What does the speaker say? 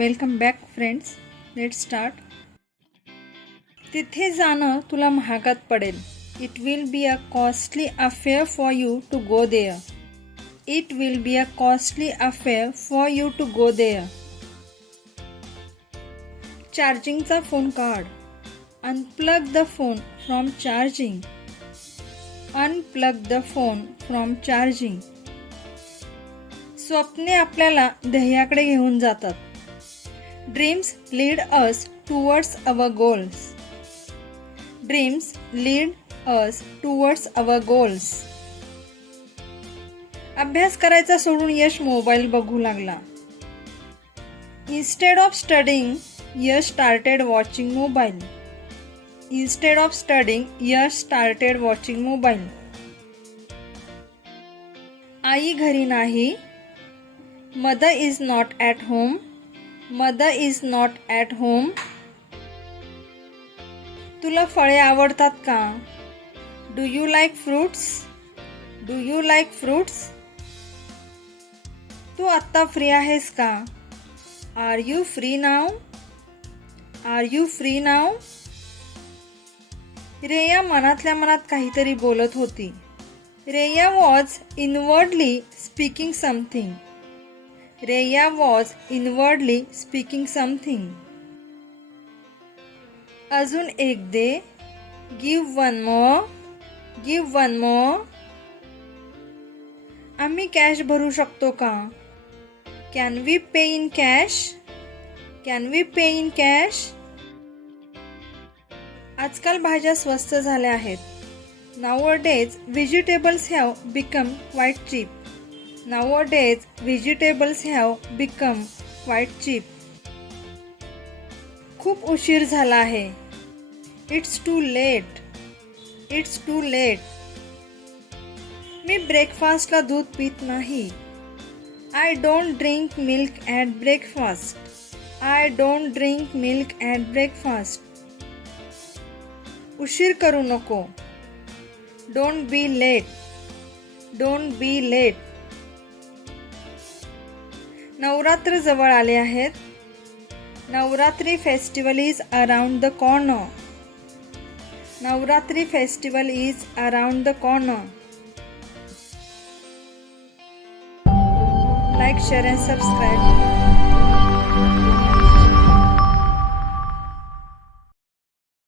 Welcome back friends. Let's start. तिथे जाणं तुला महागात पडेल. It will be a costly affair for you to go there. It will be a costly affair for you to go there. चार्जिंगचा phone काढ. Unplug the phone from charging. Unplug the phone from charging. स्वप्ने आपल्याला ध्येयाकडे घेऊन जातात. Dreams lead us towards our goals. Dreams lead us towards our goals. अभ्यास करायचा सोडून यश मोबाईल बघू लागला. Instead of studying Yash started watching mobile. Instead of studying Yash started watching mobile. आई घरी नाही. Mother is not at home. Mother is not at home. तुला फळे आवडतात का? Do you like fruits? Do you like fruits? तू आत्ता फ्री आहेस का? Are you free now? Are you free now? Riya मनातल्या मनात काहीतरी बोलत होती. Riya was inwardly speaking something. Riya was inwardly speaking something. अजून एक दे. Give one more. Give one more. आम्ही कॅश भरू शकतो का? Can we pay in cash? Can we pay in cash? आजकाल भाज्या स्वस्त झाल्या आहेत. Nowadays vegetables have become quite cheap. Nowadays vegetables have become quite cheap. खूप उशीर झाला आहे. It's too late. It's too late. मी ब्रेकफास्टला दूध पित नाही. I don't drink milk at breakfast. I don't drink milk at breakfast. उशीर करू नको. Don't be late. Don't be late. Navratra जवळ आले आहेत. Navratri festival is around the corner. Navratri festival is around the corner. Like, share and subscribe.